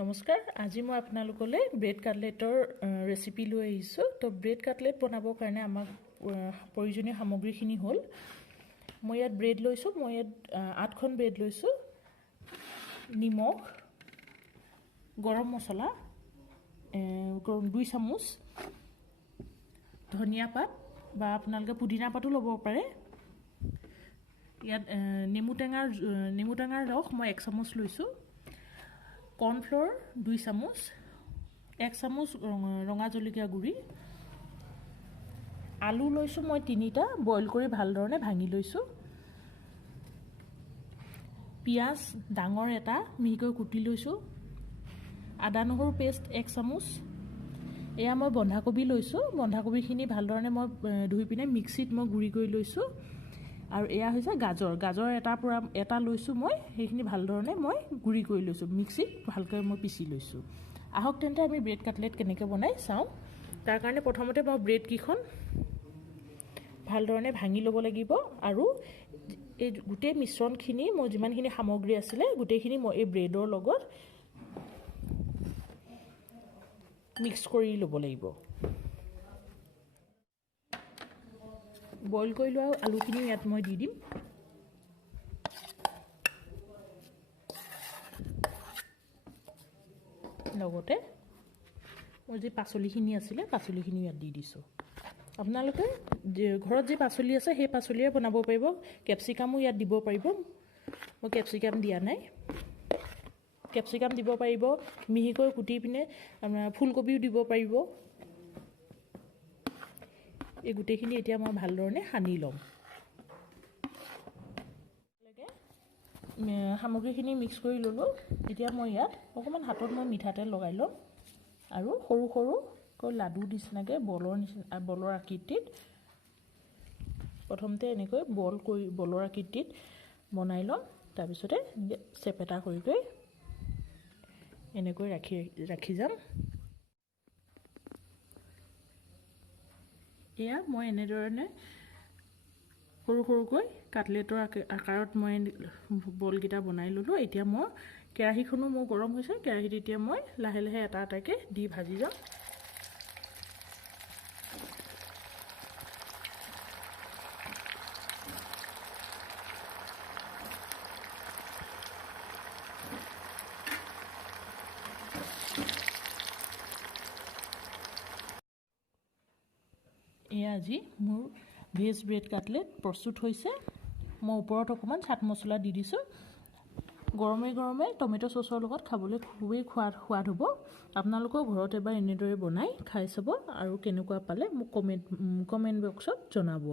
নমস্কাৰ আজি মই আপোনালোকলৈ ব্ৰেড কাটলেটৰ ৰেচিপি লৈ আহিছোঁ তো ব্ৰেড কাটলেট বনাবৰ কাৰণে আমাক প্ৰয়োজনীয় সামগ্ৰীখিনি হ'ল মই ইয়াত ব্ৰেড লৈছোঁ মই ইয়াত 8খন ব্ৰেড লৈছোঁ নিমখ গৰম মছলা 2 চামুচ ধনিয়া পাত বা আপোনালোকে পুদিনা পাতো ল'ব পাৰে ইয়াত নেমু টেঙাৰ ৰস মই 1 চামুচ লৈছোঁ কৰ্ণফ্লোৰ 2 চামুচ 1 চামুচ ৰঙা জলকীয়া গুড়ি আলু লৈছোঁ মই 3টা বইল কৰি ভালদৰে ভাঙি লৈছোঁ পিয়াজ ডাঙৰ এটা মিহিকৈ কুটি লৈছোঁ আদা নহৰু পেষ্ট 1 চামুচ এয়া মই বন্ধাকবি লৈছোঁ বন্ধাকবিখিনি ভালদৰে মই ধুই পিনে মিক্সিত মই গুড়ি কৰি লৈছোঁ আৰু এয়া হৈছে গাজৰ এটা লৈছোঁ মই সেইখিনি ভালদৰে মই গুড়ি কৰি লৈছোঁ মিক্সিত ভালকৈ মই পিচি লৈছোঁ আহক তেন্তে আমি ব্ৰেড কাটলেট কেনেকৈ বনাই চাওঁ তাৰ কাৰণে প্ৰথমতে মই ব্ৰেড কিখন ভালদৰে ভাঙি ল'ব লাগিব আৰু এই গোটেই মিশ্ৰণখিনি মই যিমানখিনি সামগ্ৰী আছিলে গোটেইখিনি মই এই ব্ৰেডৰ লগত মিক্স কৰি ল'ব লাগিব বইল কৰি লোৱা আলুখিনি ইয়াত মই দি দিম লগতে মই যে পাচলিখিনি আছিলে পাচলিখিনি ইয়াত দি দিছোঁ আপোনালোকে ঘৰত যে পাচলি আছে সেই পাচলিয়ে বনাব পাৰিব কেপচিকামো ইয়াত দিব পাৰিব মই কেপচিকাম দিয়া নাই কেপচিকাম দিব পাৰিব মিহিকৈ কুটি পিনে আপোনাৰ ফুলকবিও দিব পাৰিব এই গোটেইখিনি এতিয়া মই ভালদৰে সানি ল'ম সামগ্ৰীখিনি মিক্স কৰি ল'লোঁ এতিয়া মই ইয়াত অকণমান হাতত মই মিঠাতেল লগাই ল'ম আৰু সৰু সৰুকৈ লাডু নিচিনাকৈ বলৰ আকৃতিত প্ৰথমতে এনেকৈ বলৰ আকৃতিত বনাই ল'ম তাৰপিছতে চেপেটা কৰি এনেকৈ ৰাখি যাম এয়া মই এনেধৰণে সৰুকৈ কাটলেটৰ আকাৰত মই বলকেইটা বনাই ল'লোঁ এতিয়া মই কেৰাহীখনো মোৰ গৰম হৈছে কেৰাহীত এতিয়া মই লাহে লাহে এটা এটাকৈ দি ভাজি যাম এয়া আজি মোৰ ভেজ ব্ৰেড কাটলেট প্ৰস্তুত হৈছে মই ওপৰত অকণমান চাট মছলা দি দিছোঁ গৰমে টমেটো চচৰ লগত খাবলৈ খুবেই সোৱাদ হ'ব আপোনালোকৰ ঘৰত এবাৰ এনেদৰে বনাই খাই চাব আৰু কেনেকুৱা পালে মোক কমেণ্ট বক্সত জনাব